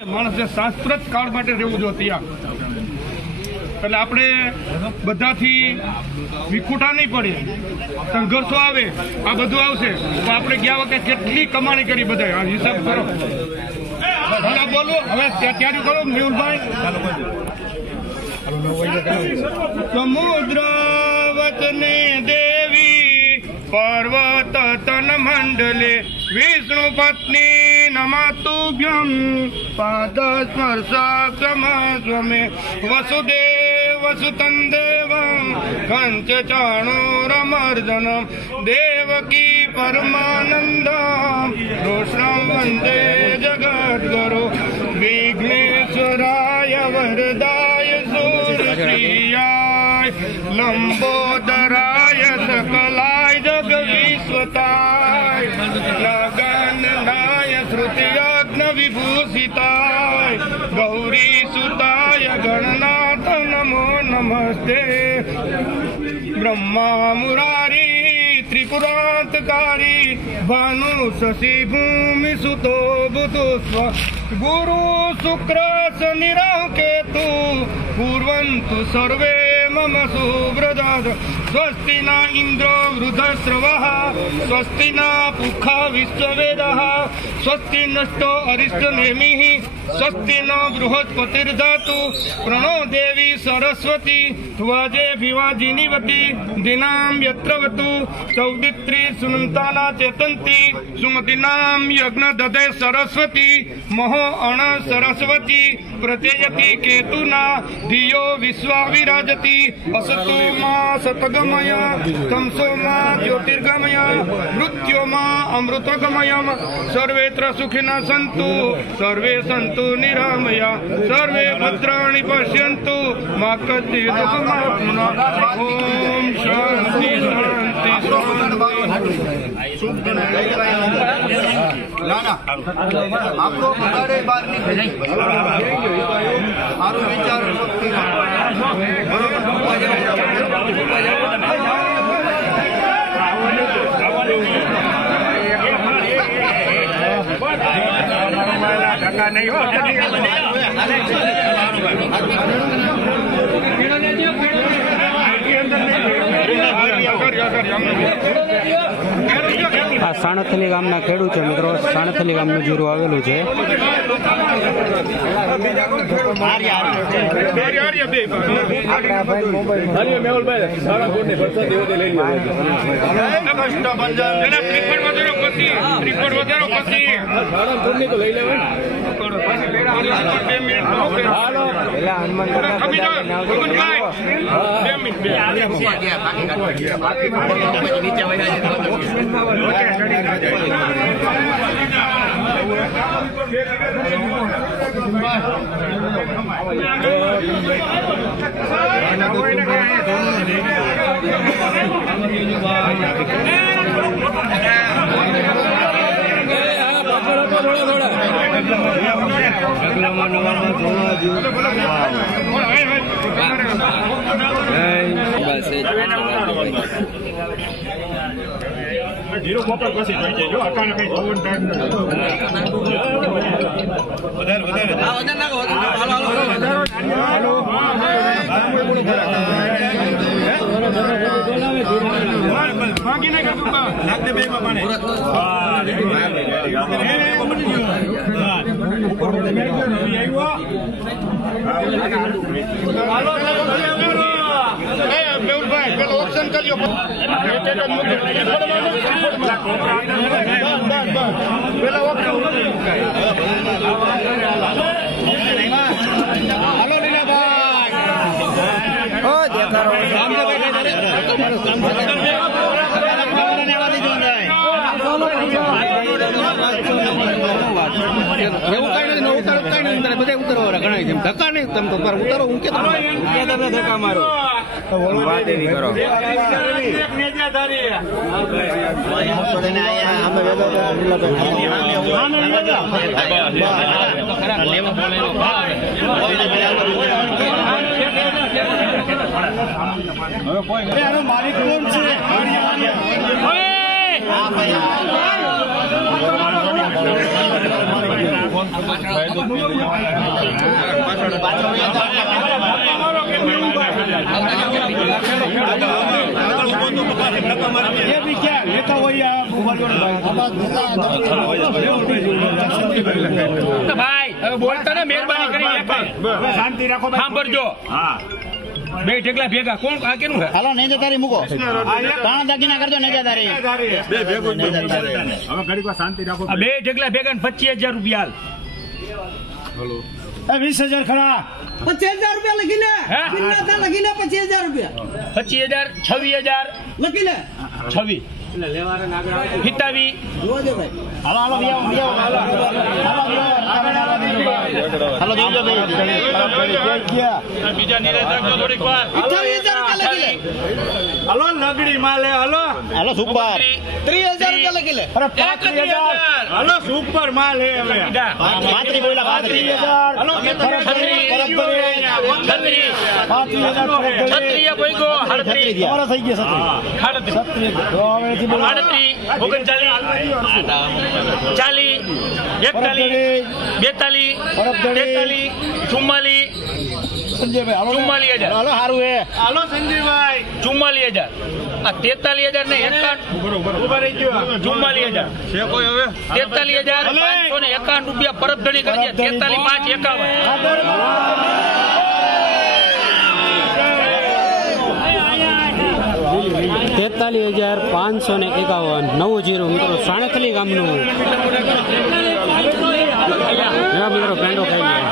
માણસને શાસ્ત્રત કાળ માટે રહેવું જો ત્યાં એટલે આપણે બધાથી વિખૂટા નહીં પડીએ, સંઘર્ષો આવે, આ બધું આવશે તો આપણે ગયા વખતે કેટલી કમાણી કરી બધા હિસાબ કરો. ભલા બોલો હવે તૈયારી કરો મેહુલભાઈ. સમુદ્ર વચને દેવી પર્વત તન મંડલે વિષ્ણુ પત્ની નમાતુભ્યમ પાદ સ્પર્શાક્ષમે વસુદેવ વસુતં દેવં કંચ ચાણોરમર્દનમ દેવકી પરમાનંદમ કૃષ્ણં વંદે જગદ્ગુરો વિઘ્નેશ્વરાય વરદાય સૂર્યપ્રિયાય લંબોદરાય સકલાય જગવિશ્વતાય ગગનનાય શ્રુતિયજ્ઞ વિભૂષિતાય ગૌરી સુતાય ગણનાથ નમો નમસ્તે. બ્રહ્મા મુરારી ત્રિપુરાંતકારી ભાનુ શશી ભૂમિ સુતો બુધુ સ્વ ગુરુ શુક્ર શનિ રાહુ કેતુ પૂર્વંતુ સર્વે મમ સુવ્રજાત. સ્વસ્તિ ન ઇન્દ્રો વૃધશ્રવઃ સ્વસ્તિ ન પૂષા વિશ્વવેદઃ સ્વસ્તિ નષ્ટો અરિષ્ટનેમિઃ સ્વસ્તિ ન બૃહસ્પતિર્દધાતુ. પ્રણો દેવી સરસ્વતી ધ્વજે ભિવાજીનિવતી દિનામ યત્રવતુ ચૌદિત્રી સુનંતાના ચેતંતી સુમતીનામ યજ્ઞ દધે સરસ્વતી મહો અણ સરસ્વતી પ્રત્યયતી કેતુના ધિયો વિશ્વા વિરાજતી. અસતો માં સતગમય તમસો માં જ્યોતિર્ગમય મૃત્યો માં અમૃતગમયમ. સર્વેત્ર સુખિના સંતુ સર્વે સંતુ નિરામય સર્વે ભદ્રાણિ પશ્યંતુ મા કચ્ચિત દુઃખમાપ્નુયાત. ઓમ શાંતિ શાંતિ नहीं हो આ સાણથલી ગામના ખેડૂત છે મિત્રો. સાણથલી ગામનું જીરું આવેલું છે. जीरो कॉपर कसी થઈ જાય જો અકાને કઈ જોવું ટાઈમ ન વધારે વધારે આ વધારે નાખો હાલો હાલો માંગી ના કર તું નાખ દે બે પાને હા ઉપર આવ્યો મેહુલભાઈ પેલો ઓપ્શન કરજો. પેલા ઓપ્શન હાલો એવું કઈ નથી ઉતારો કઈ નહીં બધા ઉતારવા ઘણા છે ધક્કા નહીં તમે તો ઉતારો હું કે તમને ધક્કા મારો વાત એવી કરો. માલિક કોણ છે? ભાઈ બોલતા ને મહેરબાની કરી શાંતિ રાખો સાંભળજો. હા, બે ઢેકલા ભેગા કોણ આ કેનું છે? હાલો નેજાદારી મૂકો, ત્રણ દાગીના કરજો નેજાદારી. હવે ઘડીક વાર શાંતિ રાખો. આ બે ઢેકલા ભેગા 25,000 રૂપિયા હાલ. 20,000 ખરા. 25,000 રૂપિયા લખી લે. લખી લે 25,000 રૂપિયા. 25,000 26,000 લખી લે. 26 હિતાવી. હાલો હાલો હાલો જોજો બીજા નિરાશ રાખજો થોડીક વાર. 28,000 રૂપિયા લખી લે. હલો લગડી માલે હલો હાલો સુપર 30,000 રૂપિયા લખી લે. 31,000 હલો સુપર માલ હે હવે. પાંત્રી બોલા 35,000 છત્રીય બોયગો 38 તમારા થઈ ગયા 38 40 41 42 43 44 હાલો હારું હે. હાલો સંજીવભાઈ 44,000 આ 43,000 ને 51 ઉભા રહી ગયો. 44,000 છે કોઈ હવે 43,551 રૂપિયા પરત ગણી કરી 43,551 નવું જીરું મિત્રો સાણખલી ગામનું મિત્રો પેંડો ખાઈ